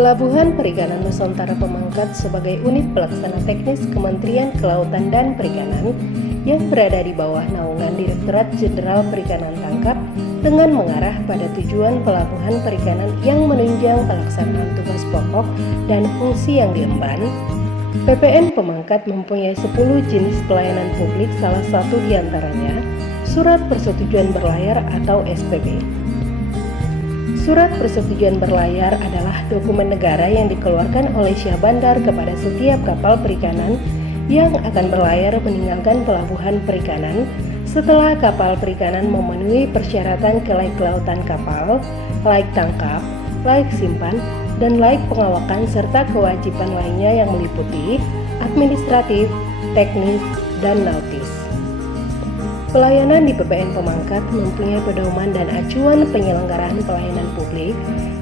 Pelabuhan Perikanan Nusantara Pemangkat sebagai unit pelaksana teknis Kementerian Kelautan dan Perikanan yang berada di bawah naungan Direktorat Jenderal Perikanan Tangkap dengan mengarah pada tujuan pelabuhan perikanan yang menunjang pelaksanaan tugas pokok dan fungsi yang diemban. PPN Pemangkat mempunyai 10 jenis pelayanan publik, salah satu diantaranya Surat Persetujuan Berlayar atau SPB. Surat persetujuan berlayar adalah dokumen negara yang dikeluarkan oleh Syah Bandar kepada setiap kapal perikanan yang akan berlayar meninggalkan pelabuhan perikanan setelah kapal perikanan memenuhi persyaratan kelayak kelautan kapal, layak tangkap, layak simpan, dan layak pengawakan serta kewajiban lainnya yang meliputi administratif, teknis, dan nautis. Pelayanan di PPN Pemangkat mempunyai pedoman dan acuan penyelenggaraan pelayanan publik,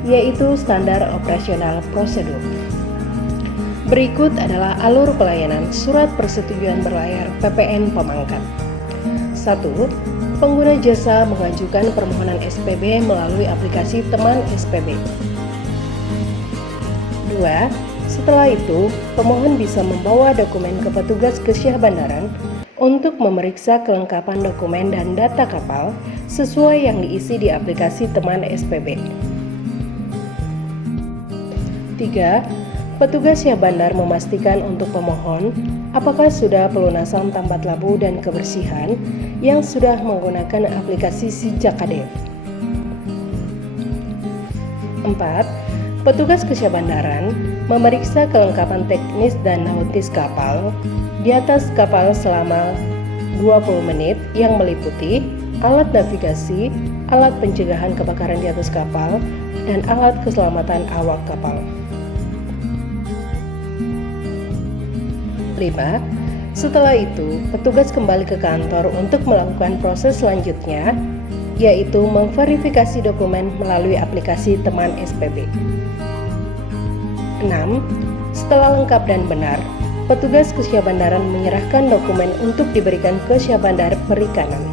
yaitu standar operasional prosedur. Berikut adalah alur pelayanan Surat Persetujuan Berlayar PPN Pemangkat. 1. Pengguna jasa mengajukan permohonan SPB melalui aplikasi Teman SPB. 2. Setelah itu, pemohon bisa membawa dokumen ke petugas ke Syah Bandaran untuk memeriksa kelengkapan dokumen dan data kapal sesuai yang diisi di aplikasi Teman SPB. 3. Petugas Syah Bandar memastikan untuk pemohon apakah sudah pelunasan tambat labu dan kebersihan yang sudah menggunakan aplikasi Sijakadev. 4. Petugas ke Syah Bandaran memeriksa kelengkapan teknis dan nautis kapal di atas kapal selama 20 menit yang meliputi alat navigasi, alat pencegahan kebakaran di atas kapal, dan alat keselamatan awak kapal. 5. Setelah itu, petugas kembali ke kantor untuk melakukan proses selanjutnya, yaitu memverifikasi dokumen melalui aplikasi Teman SPB. 6. Setelah lengkap dan benar, petugas ke Syah Bandaran menyerahkan dokumen untuk diberikan ke Syah Bandar Perikanan.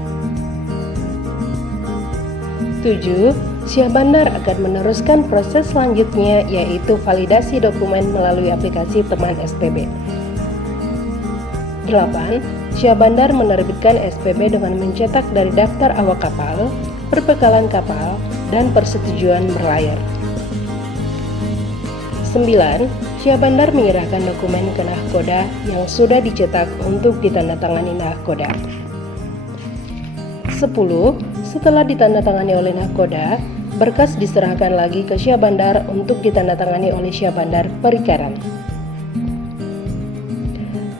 7. Syah Bandar akan meneruskan proses selanjutnya, yaitu validasi dokumen melalui aplikasi Teman SPB. 8. Syah Bandar menerbitkan SPB dengan mencetak dari daftar awak kapal, perbekalan kapal, dan persetujuan berlayar. 9. Syah Bandar menyerahkan dokumen ke nahkoda yang sudah dicetak untuk ditandatangani nahkoda. 10. Setelah ditandatangani oleh nahkoda, berkas diserahkan lagi ke Syah Bandar untuk ditandatangani oleh Syah Bandar Perikanan.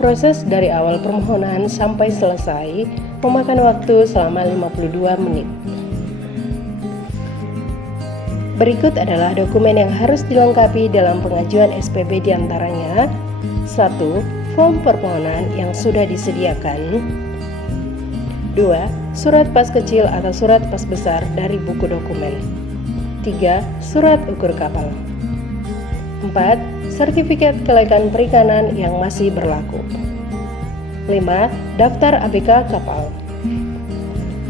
Proses dari awal permohonan sampai selesai memakan waktu selama 52 menit. Berikut adalah dokumen yang harus dilengkapi dalam pengajuan SPB, diantaranya 1. Form permohonan yang sudah disediakan. 2. Surat pas kecil atau surat pas besar dari buku dokumen. 3. Surat ukur kapal. 4. Sertifikat kelayakan perikanan yang masih berlaku. 5. Daftar ABK kapal.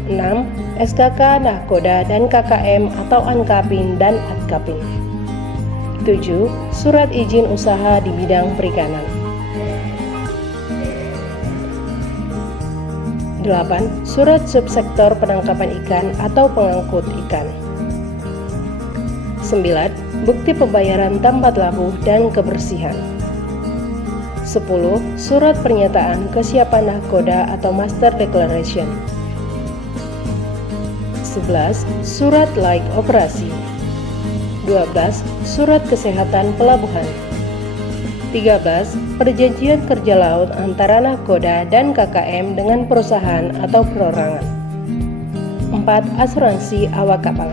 6. SKK Nahkoda dan KKM atau Ankapin dan Atkapin. 7. Surat izin usaha di bidang perikanan. 8. Surat subsektor penangkapan ikan atau pengangkut ikan. 9. Bukti pembayaran tambat labu dan kebersihan. 10. Surat pernyataan kesiapan nahkoda atau Master Declaration. 11. Surat layak operasi. 12. Surat kesehatan pelabuhan. 13. Perjanjian kerja laut antara nahkoda dan KKM dengan perusahaan atau perorangan. 4. Asuransi awak kapal.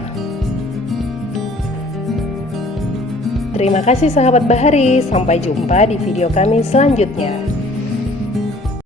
Terima kasih sahabat Bahari, sampai jumpa di video kami selanjutnya.